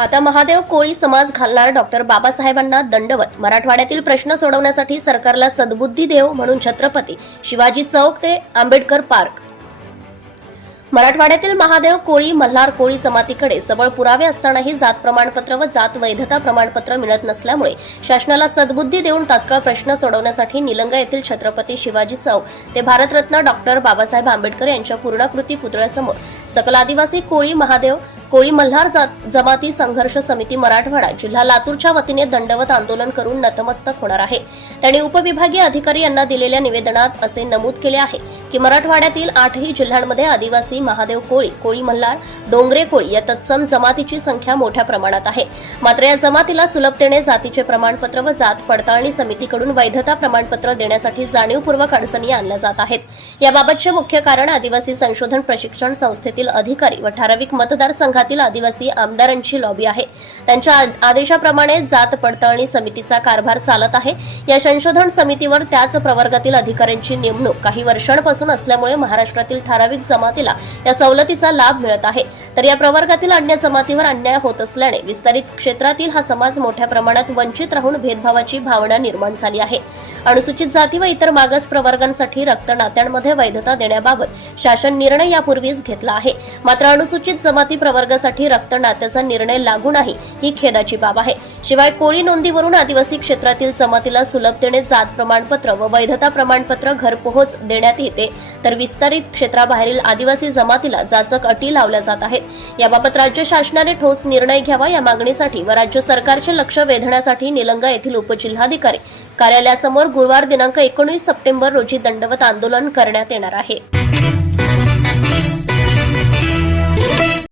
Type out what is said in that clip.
आता महादेव कोळी समाज घालणार डॉक्टर बाबासाहेबांना दंडवत. मराठवाड्यातील प्रश्न सोडवण्यासाठी सरकारला सद्बुद्धी देव म्हणून छत्रपती शिवाजी चौक ते आंबेडकर पार्क. मराठवाड्यातील महादेव कोळी मल्हार कोळी जमातीकडे सबळ पुरावे असतानाही जात प्रमाणपत्र व जात वैधता प्रमाणपत्र मिळत नसल्यामुळे शासनाला सद्बुद्धी देऊन तात्काळ प्रश्न सोडवण्यासाठी निलंगा येथील छत्रपती शिवाजी चौक ते भारतरत्न डॉक्टर बाबासाहेब आंबेडकर यांच्या पूर्णाकृती पुतळ्यासमोर. सकल आदिवासी कोळी महादेव कोळी मल्हार जमाती संघर्ष समिती मराठवाडा जिल्हा लातूरच्या वतीने दंडवत आंदोलन करून नतमस्तक होणार आहे. त्यांनी उपविभागीय अधिकारी यांना दिलेल्या निवेदनात असे नमूद केले आहे की मराठवाड्यातील आठही जिल्ह्यांमध्ये आदिवासी महादेव कोळी कोळी मल्हार डोंगरे कोळी या तत्सम जमातीची संख्या मोठ्या प्रमाणात आहे. मात्र या जमातीला सुलभतेने जातीचे प्रमाणपत्र व जात पडताळणी समितीकडून वैधता प्रमाणपत्र देण्यासाठी जाणीवपूर्वक अडचणी आणल्या जात आहेत. याबाबतचे मुख्य कारण आदिवासी संशोधन प्रशिक्षण संस्थेतील अधिकारी व ठराविक मतदारसंघातील आदिवासी आमदारांची लॉबी आहे. त्यांच्या आदेशाप्रमाणे जात पडताळणी समितीचा कारभार चालत आहे. या संशोधन समितीवर त्याच प्रवर्गातील अधिकाऱ्यांची नेमणूक काही वर्षांपासून असल्यामुळे महाराष्ट्रातील ठराविक जमातीला या सवलतीचा लाभ मिळत आहे. तर या प्रवर्गातील अन्य जमातीवर अन्याय होत असल्याने विस्तारित क्षेत्रातील हा समाज मोठ्या प्रमाणात वंचित राहून भेदभावाची भावना निर्माण झाली आहे. अनुसूचित जाती व इतर मागास प्रवर्गांसाठी रक्त नात्यांमध्ये वैधता देण्याबाबत शासन निर्णय यापूर्वीच घेतला आहे. मात्र अनुसूचित जमाती प्रवर्गासाठी रक्त नात्याचा निर्णय लागू नाही ही खेदाची बाब आहे. शिवाय कोळी नोंदीवरून आदिवासी क्षेत्रातील जमातीला सुलभतेने जात प्रमाणपत्र व वैधता प्रमाणपत्र घरपोहोच देण्यात येते. तर विस्तारित क्षेत्राबाहेरील आदिवासी जमातीला जाचक अटी लावल्या जात आहेत. याबाबत राज्य शासनाने ठोस निर्णय घ्यावा या मागणीसाठी व राज्य सरकारचे लक्ष वेधण्यासाठी निलंगा येथील उपजिल्हाधिकारी कार्यालयासमोर गुरुवार दिनांक एकोणीस सप्टेंबर रोजी दंडवत आंदोलन करण्यात येणार आहे.